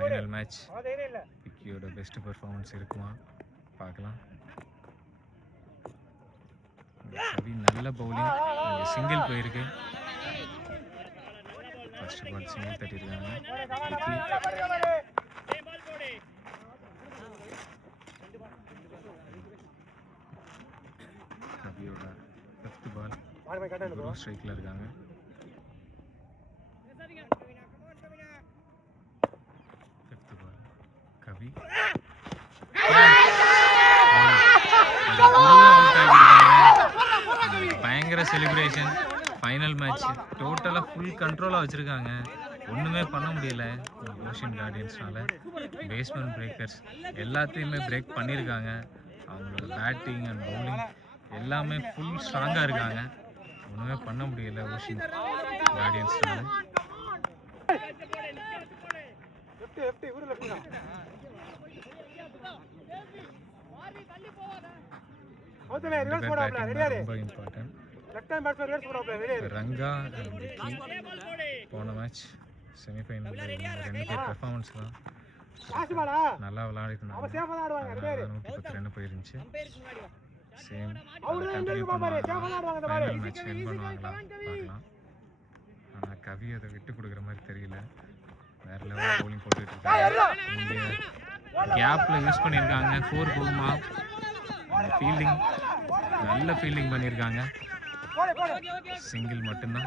ஃபைனல் மேட்ச் விக்கியோட பெஸ்ட் பெர்ஃபார்மன்ஸ் இருக்குமா பார்க்கலாம். கவி நல்ல பவுலிங், சிங்கிள் போயிருக்கு. ஃபர்ஸ்ட் பால் சிங்கிள் தட்டிருக்காங்க விக்கி. கவியோட 5th பால் குரு ஸ்ட்ரைக்கில் இருக்காங்க. கவி பயங்கர செலிப்ரேஷன். ஃபைனல் மேட்ச் டோட்டலாக ஃபுல் கண்ட்ரோலாக வச்சுருக்காங்க, ஒன்றுமே பண்ண முடியல ஓஷன் கார்டியன்ஸ்னால. பேஸ்மெண்ட் பிரேக்கர்ஸ் எல்லாத்தையுமே பிரேக் பண்ணியிருக்காங்க. அவங்களோட பேட்டிங் அண்ட் பவுலிங் எல்லாமே ஃபுல் ஸ்ட்ராங்காக இருக்காங்க, ஒன்றுமே பண்ண முடியல ஓஷன் கார்டியன்ஸ்னால. ரொம்ப இம்பார்ட்டன்ட். ரங்கா அண்ட் விக்கி போன மேட்ச் செமிஃபைனல் 2 பேர் பெர்ஃபார்மன்ஸ் தான் நல்லா விளையாடிருந்தாங்க. 110 ரன் போயிருந்துச்சு. சேம் கண்டினியூ பண்ணுவாங்க, ஃபைனல் மேட்ச் வின் பண்ணுவாங்களா பார்க்கலாம். ஆனால் கவி அதை விட்டு கொடுக்குற மாதிரி தெரியல, வேற லெவல் பவுலிங் போட்டுட்டு இருக்காங்க. இங்கே கேப்பில் யூஸ் பண்ணியிருக்காங்க 4 பூமா. ஃபீல்டிங் நல்ல ஃபீல்டிங் பண்ணியிருக்காங்க. சிங்கிள் மட்டும்தான்.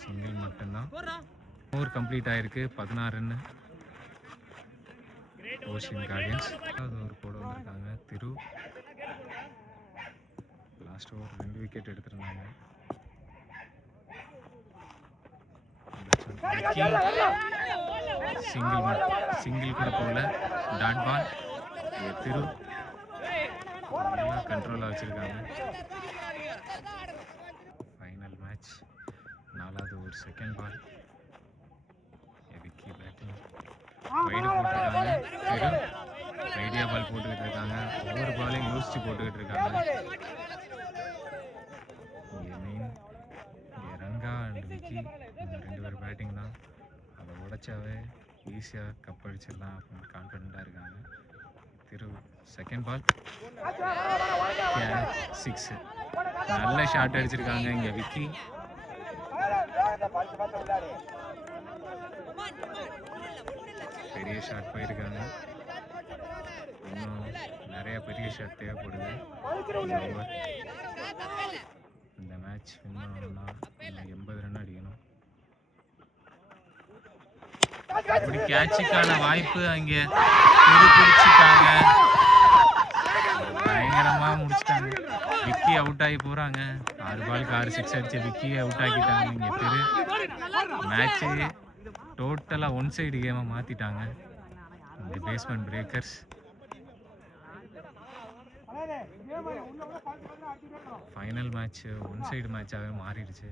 சிங்கிள் மட்டும்தான். ஓவர் கம்ப்ளீட் ஆயிருக்கு. 16 ரன்னு ஓஷன் கார்டியன்ஸ். அது ஒரு போட வந்திருக்காங்க திரு. லாஸ்ட் ஓவர் 2 விக்கெட் எடுத்திருந்தாங்க. சிங்கிள் கூட போல. டாட் பால் திரு கண்ட்ரோலாக வச்சிருக்காங்க. ஃபைனல் மேட்ச் 4வது over second ball. Vicky batting wide போட்டுருக்காங்க. திரு ஐடியா பால் போட்டுக்கிட்டு இருக்காங்க. ஒவ்வொரு பாலையும் யோசிச்சு போட்டுக்கிட்டு இருக்காங்க. இங்கே மெயின் இங்கே ரங்கா அண்ட் விக்கி 2 பேர் பேட்டிங் தான். அதை உடைச்சாவே ஈஸியாக கப் அடிச்சிடலாம் அப்படின்னு கான்ஃபிடென்ட்டாக இருக்காங்க. திரு செகண்ட் பால் 6. நல்ல ஷாட் அடிச்சிருக்காங்க இங்கே விக்கி. பெரிய ஷாட் போயிருக்காங்க. இன்னும் நிறைய பெரிய ஷாட் தேவைப்படுது. இந்த மேட்ச் வின் பண்ணணும்னா 80 ரன் அடிக்கணும். அப்படி கேட்சுக்கான வாய்ப்பு அங்கே பிடிச்சிட்டாங்க. பயங்கரமா முடிச்சிட்டாங்க. விக்கி அவுட் ஆகி போறாங்க. 6 பாலுக்கு 6 சிக்ஸ் அடிச்ச விக்கியை அவுட் ஆக்கிட்டாங்க. இங்க திரு மேட்சே டோட்டலா ஒன் சைடு கேமை மாத்திட்டாங்க இந்த basement breakers. Final match one side மேட்சாகவே மாறிடுச்சு.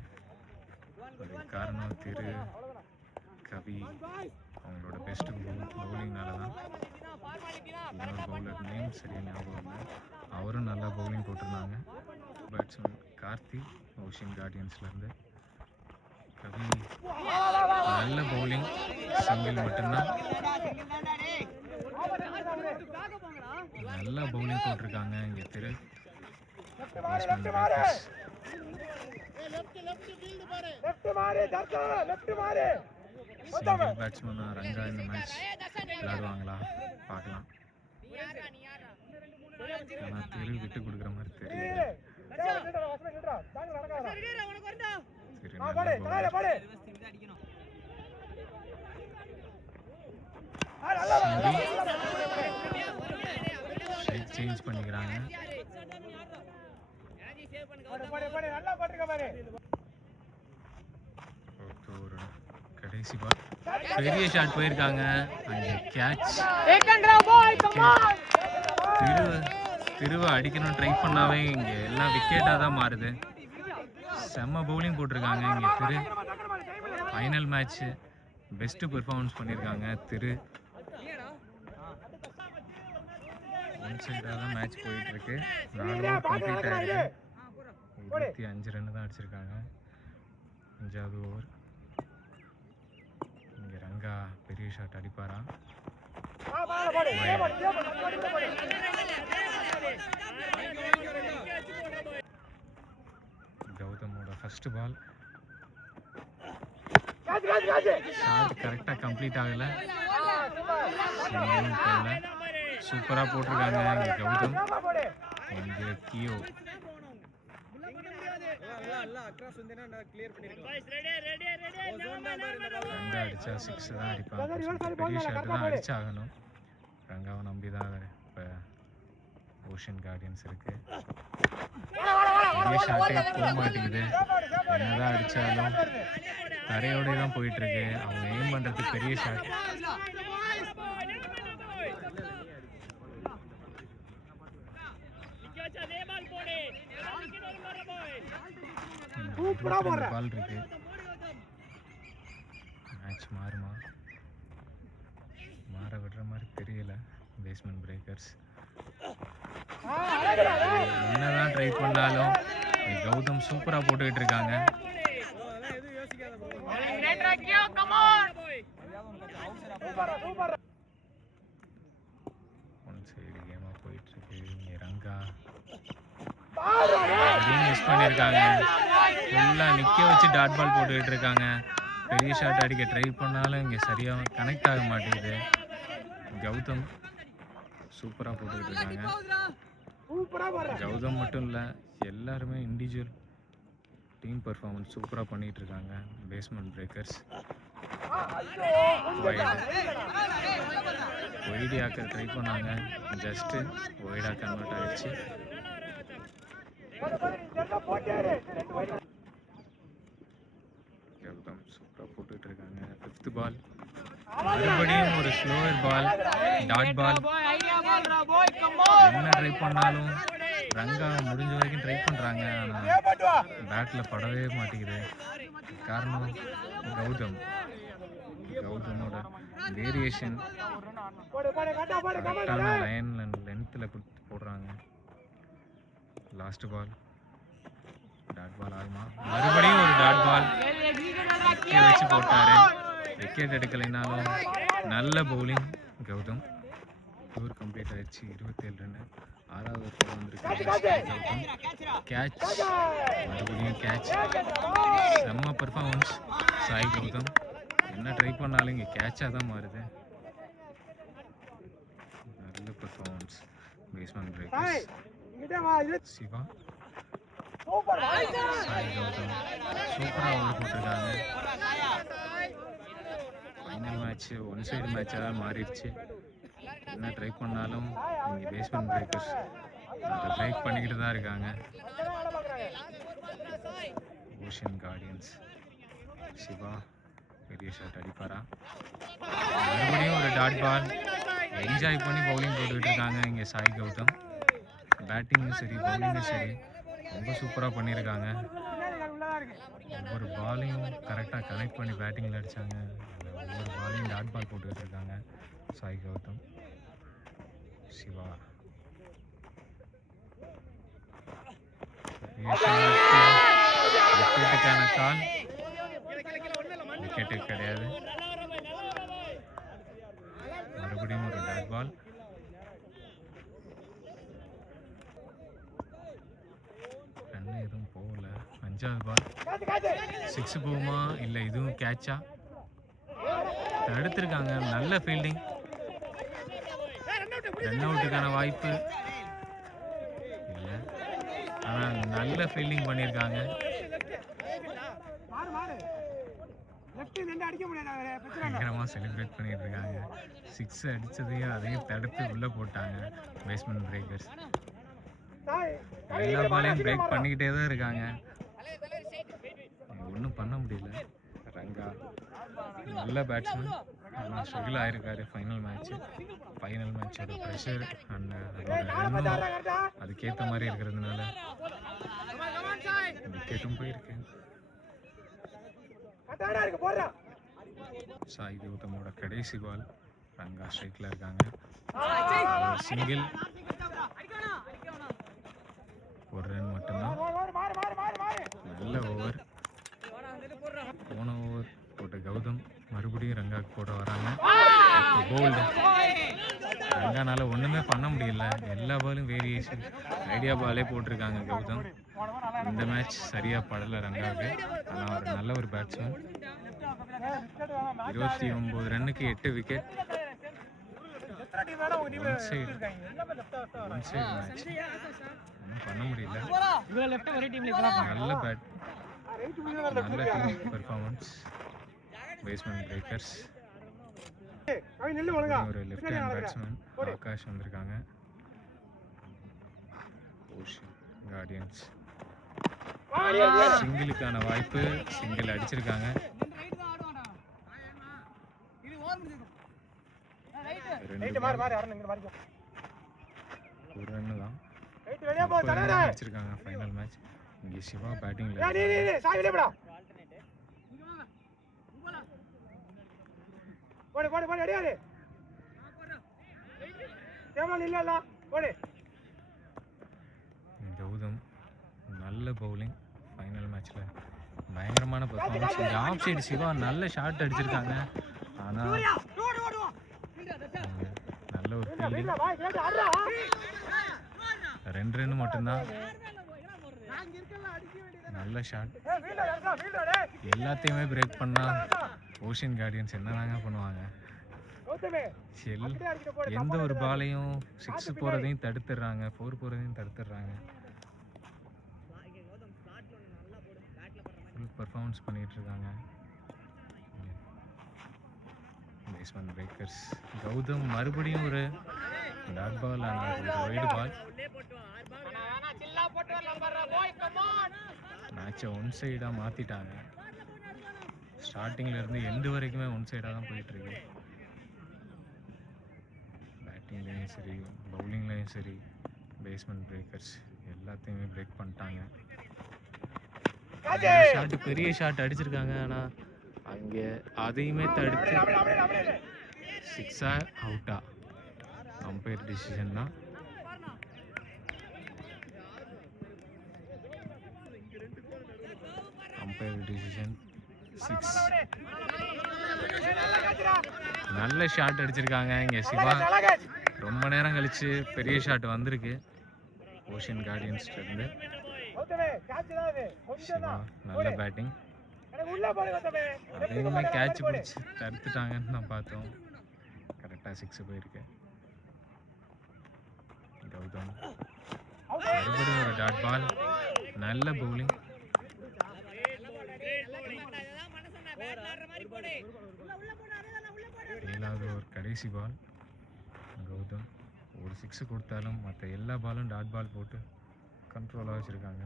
அதுக்கு காரணம் திரு, கவி அவங்களோட பெஸ்ட் பவுலிங்னால தான். இன்னொரு பவுலர் நேம் சரியா ஞாபகம் இல்லை, அவரும் நல்லா பவுலிங் போட்டிருந்தாங்க. பேட்ஸ்மேன் கார்த்தி ஓஷியன் கார்டியன்ஸ்லேருந்து. கவி நல்ல பவுலிங், சிங்கிள் மட்டும்தான். நல்லா பவுலிங் போட்டிருக்காங்க இங்கே திரு. சிங்கிள் பேட்ஸ்மேனா ரங்கா இந்த மேட்ச் விளையாடுவாங்களா பார்க்கலாம். ஆனால் திரு விட்டு கொடுக்குற மாதிரி தெரியல. சேஞ்ச் பண்ணிக்கிறாங்க. ஒரு கடைசி பால் பெரிய ஷாட் போயிருக்காங்க. அங்கே கேட்ச். திருவை அடிக்கணும் ட்ரை பண்ணாவே இங்கே எல்லாம் விக்கெட்டாக தான் மாறுது. செம்ம பவுலிங் போட்டிருக்காங்க இங்கே திரு. ஃபைனல் மேட்ச்சு பெஸ்ட்டு பெர்ஃபார்மன்ஸ் பண்ணியிருக்காங்க திரு. ஒன் சைடாக தான் மேட்ச் போயிட்டுருக்கு. 4 ஓவர் கம்ப்ளீட் ஆகிருக்கு. 25 ரன் தான் அடிச்சிருக்காங்க. 5வது ஓவர். இங்கே ரங்கா பெரிய ஷாட் அடிப்பாரா? கௌதமோட ஃபர்ஸ்ட் பால் ஷாட் கரெக்டாக கம்ப்ளீட் ஆகலை. சூப்பராக போட்டிருக்காங்க இங்கே கௌதம். இங்கே கியோ ரங்கா அடித்தா 6 தான் அடிப்பாங்க. பெரிய ஷாட் தான் அடிச்சாகணும். ரங்காவை நம்பி தான் இப்போ ஓஷன் கார்டியன்ஸ் இருக்கு. பெரிய ஷாட்டே போக மாட்டேங்குது. என்னதான் அடித்தாலும் தரையோடய தான் போயிட்டுருக்கு. அவங்க எய்ம் பண்ணுறது பெரிய ஷாட். பால் இருக்கு. மேட்ச் மாறுமா? மாற விடுற மாதிரி தெரியல பேஸ்மெண்ட் பிரேக்கர்ஸ். என்னதான் ட்ரை பண்ணாலும் கௌதம் சூப்பரா போட்டுக்கிட்டு இருக்காங்க. ஒன் சைடு கேமா போயிட்டு இருக்கு. இங்க ரங்கா மிஸ் பண்ணியிருக்காங்க. ஃபுல்லா நிக்க வச்சு டாட் பால் போட்டுக்கிட்டு இருக்காங்க. பெரிய ஷாட் அடிக்க ட்ரை பண்ணாலும் இங்கே சரியாக கனெக்ட் ஆக மாட்டேங்குது. கௌதம் சூப்பராக போட்டுக்கிட்டு இருக்காங்க. கௌதம் மட்டும் இல்லை, எல்லாருமே இண்டிவிஜுவல் டீம் பர்ஃபார்மன்ஸ் சூப்பராக பண்ணிகிட்டு இருக்காங்க பேஸ்மெண்ட் பிரேக்கர்ஸ். ஒய்டியாக்க ட்ரை பண்ணாங்க, ஜஸ்ட்டு ஒய்டா கன்வெர்ட் ஆகிடுச்சு. கௌதம் சூப்பராக போட்டுட்டு இருக்காங்க. 5th பால் மறுபடியும் ஒரு ஸ்லோவர் பால், டாட் பால். என்ன ட்ரை பண்ணாலும் ரங்கா முடிஞ்ச வரைக்கும் ட்ரை பண்ணுறாங்க, ஆனால் பேட்டில் படவே மாட்டேங்குது. காரணம் கௌதமோட வேரியேஷன் கரெக்டான லைனில் லென்த்தில் போடுறாங்க. லாஸ்ட் பால் டாட் பால் ஆகுமா? மறுபடியும் ஒரு டாட் பால் வச்சு போட்டாரு. விக்கெட் எடுக்கலைனாலும் நல்ல பவுலிங் கௌதம். ஓவர் கம்ப்ளீட் ஆயிடுச்சு. 27 ரன். 6வது ஓவர் வந்திருக்கு கௌதம். கேட்ச், மறுபடியும் கேட்ச். செம்ம பெர்ஃபார்மன்ஸ் சாய் கௌதம். என்ன ட்ரை பண்ணாலும் இங்கே கேட்சாக தான் மாறுது. நல்ல performance basement breakers. Shiva, Sai Gautam சூப்பராக ஓவர் போட்டிருக்காங்க. ஃபைனல் மேட்ச் ஒன் சைடு மேட்சாக மாறிடுச்சு. என்ன ட்ரை பண்ணாலும் இங்கே பேஸ்மெண்ட் பிரேக்கர்ஸ் அதை பிரேக் பண்ணிக்கிட்டு தான் இருக்காங்க ஓஷன் கார்டியன்ஸ். சிவா பெரிய ஷாட் அடிப்பாரா? மறுபடியும் ஒரு டாட் பால். என்ஜாய் பண்ணி பவுலிங் போட்டுக்கிட்டு இருக்காங்க இங்கே சாய் கௌதம். பேட்டிங்கும் சரி பவுலிங்கும் சரி ரொம்ப சூப்பராக பண்ணியிருக்காங்க. ஒவ்வொரு பாலையும் கரெக்டாக கனெக்ட் பண்ணி பேட்டிங்கில் அடித்தாங்க. ஒவ்வொரு பாலையும் டாட் பால் போட்டுக்கிட்டு இருக்காங்க சாய் கௌதம். சிவா விக்கெட்டுக்கான கால். விக்கெட்டு கிடையாது. மறுபடியும் ஒரு டாட் பால். ரன் எதுவும் போகல. 5வது பால். 6 போகுமா இல்லை இதுவும் கேட்சா? தடுத்திருக்காங்க. நல்ல ஃபீல்டிங். ரன் அவுட்டுக்கான வாய்ப்பு இல்லை. ஆனால் நல்ல ஃபீல்டிங் பண்ணியிருக்காங்க. பயங்கரமாக செலிப்ரேட் பண்ணிட்டு இருக்காங்க. 6 அடித்ததையும் அதையும் தடுத்து உள்ளே போட்டாங்க பேஸ்மெண்ட் பிரேக்கர்ஸ். எல்லா பாலையும் பிரேக் பண்ணிக்கிட்டே தான் இருக்காங்க. ஒன்றும் பண்ண முடியல. ரங்கா நல்ல பேட்ஸ்மேன், ஆனால் ஸ்ட்ரகிள் ஆகிருக்காரு ஃபைனல் மேட்சோட ப்ரெஷர் அண்ட் அதோட அதுக்கேற்ற மாதிரி இருக்கிறதுனால விக்கெட்டும் போயிருக்கு. சாய் கௌதமோட கடைசி பால். ரங்கா ஸ்ட்ரைக்கில் இருக்காங்க. சிங்கிள். ஒரு ரன் மட்டும்தான். நல்ல ஓவர். போன ஓவர் போட்ட கௌதம் மறுபடியும் ரங்காவுக்கு போட வராங்க. போல்டு. ரங்கானால ஒன்றுமே பண்ண முடியல. எல்லா பாலும் வேரியேஷன் ஐடியா பாலே போட்டிருக்காங்க கௌதம். இந்த மேட்ச் சரியாக படலை ரங்காவுக்கு. ஆனால் அவர் நல்ல ஒரு பேட்ஸ்மேன். 29 ரன்னுக்கு 8 விக்கெட். One side match. ஒன்றும் பண்ண முடியல. நல்ல பேட், நல்ல டீம் பெர்ஃபார்மன்ஸ் பேஸ்மெண்ட் பிரேக்கர்ஸ். ஒரு லெஃப்ட் ஹேண்ட் பேட்ஸ்மேன் ஆகாஷ் வந்திருக்காங்க. ஓஷன் கார்டியன்ஸ் சிங்கிளுக்கான வாய்ப்பு. சிங்கிள் அடிச்சிருக்காங்க. ஒரு ரன்னு தான் அடிச்சிருக்காங்க ஃபைனல் மேட்ச். இங்கே சிவா பேட்டிங்ல கௌதம் நல்ல பவுலிங் ஃபைனல் மேட்ச்சில். பயங்கரமான பர்ஃபார்மன்ஸ். இந்த ஆஃப் சைடு சிவா நல்ல ஷாட் அடிச்சிருக்காங்க. ஆனால் நல்ல ஒரு ஃபீல்டிங். 2 ரன் மட்டும்தான். நல்ல ஷாட். எல்லாத்தையுமே பிரேக் பண்ணால் ஓஷன் கார்டியன்ஸ் என்னதாங்க பண்ணுவாங்க? எந்த ஒரு பாலையும் 6 போகிறதையும் தடுத்துடுறாங்க, 4 போகிறதையும் தடுத்துடுறாங்க. ஃபுல் பர்ஃபார்மன்ஸ் பண்ணிகிட்டு இருக்காங்க பேஸ்மெண்ட் பிரேக்கர்ஸ். கௌதம் மறுபடியும் ஒரு டாட் பால் அண்ட் ஒரு வைடு பால். மேட்சை ஒன் சைடாக மாற்றிட்டாங்க. ஸ்டார்டிங்லேருந்து எண்டு வரைக்குமே ஒன் சைடாக தான் போயிட்டுருக்கு. பேட்டிங்லேயும் சரி பவுலிங்லேயும் சரி பேஸ்மெண்ட் பிரேக்கர்ஸ் எல்லாத்தையுமே பிரேக் பண்ணிட்டாங்க. ஷாட்டு பெரிய ஷாட் அடிச்சிருக்காங்க. ஆனால் அங்கே அதையுமே தடுத்து 6 அவுட்டா? அம்பையர் டிசிஷன் தான். Umpire decision 6. நல்ல ஷாட் அடிச்சிருக்காங்க இங்கே சிவா. ரொம்ப நேரம் கழிச்சு பெரிய ஷாட் வந்திருக்கு ஓஷன் கார்டியன்ஸ்லேருந்து. சிவா நல்ல பேட்டிங். அதையுமே கேட்ச் பிடிச்சி தடுத்துட்டாங்கன்னு தான் பார்த்தோம். கரெக்டாக 6 போயிருக்கு. கௌதம் மறுபடியும் ஒரு டாட் பால். நல்ல பவுலிங். 7வது ஒரு கடைசி பால். கௌதம் ஒரு ஒரு 6 கொடுத்தாலும் மற்ற எல்லா பாலும் டாட் பால் போட்டு கண்ட்ரோலாக வச்சுருக்காங்க.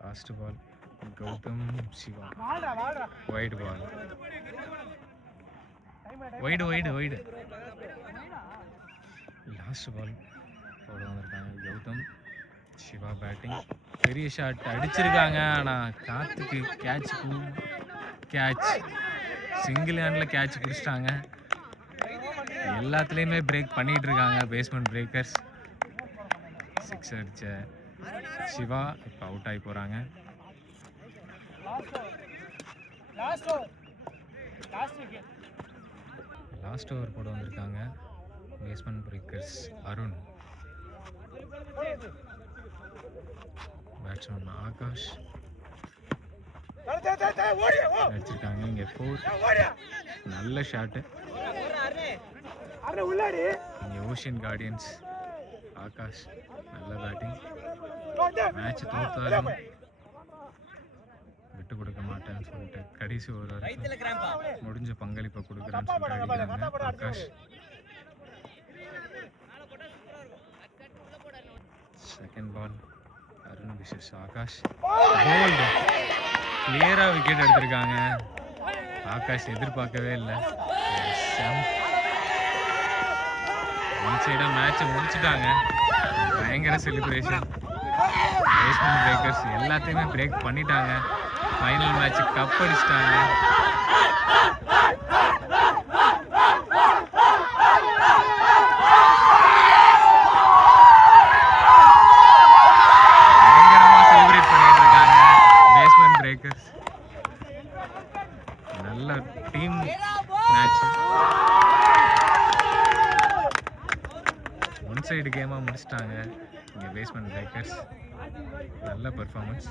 Last ball Gautham Siva, wide ball, wide wide wide. Last ball போட வந்திருக்காங்க. கௌதம் சிவா பேட்டிங், பெரிய ஷாட் அடிச்சிருக்காங்க. ஆனால் காத்துக்கு கேட்ச் சிங்கிள் ஹேண்டில் கேட்ச் பிடிச்சிட்டாங்க. எல்லாத்துலேயுமே பிரேக் பண்ணிகிட்டு இருக்காங்க பேஸ்மெண்ட் பிரேக்கர்ஸ். 6 அடித்த சிவா இப்போ அவுட் ஆகி போகிறாங்க. லாஸ்ட் ஓவர் போட வந்திருக்காங்க basement breakers. Arun, batsman Akash அடிச்சிருக்காங்க. இங்கே 4, நல்ல ஷாட்டு. இங்கே ஓஷியன் கார்டியன்ஸ் ஆகாஷ் நல்ல பேட்டிங். மேட்ச் தோத்தாலும் விட்டு கொடுக்க மாட்டேன்னு சொல்லிட்டு கடைசி ஓவர் வரைக்கும் முடிஞ்ச பங்களிப்பை கொடுக்குறேன்னு சொல்லிட்டு அடிக்கிறாங்க Akash. Second ball Arun versus Akash, bowled, கிளியராக விக்கெட் எடுத்திருக்காங்க. ஆகாஷ் எதிர்பார்க்கவே இல்லை. ஒன் சைடாக மேட்சை முடிச்சுட்டாங்க. பயங்கர செலிப்ரேஷன். பேஸ்மெண்ட் பிரேக்கர்ஸ் எல்லாத்தையுமே பிரேக் பண்ணிட்டாங்க. ஃபைனல் மேட்ச் கப் அடிச்சிட்டாங்க. பயங்கரமாக செலிப்ரேட் பண்ணிட்டு இருக்காங்க பேஸ்மெண்ட் பிரேக்கர்ஸ். நல்ல டீம் மேட்ச், ஒன் சைடு கேமாக முடிச்சிட்டாங்க இங்கே பேஸ்மெண்ட் பிரேக்கர்ஸ். நல்ல பெர்ஃபார்மன்ஸ்.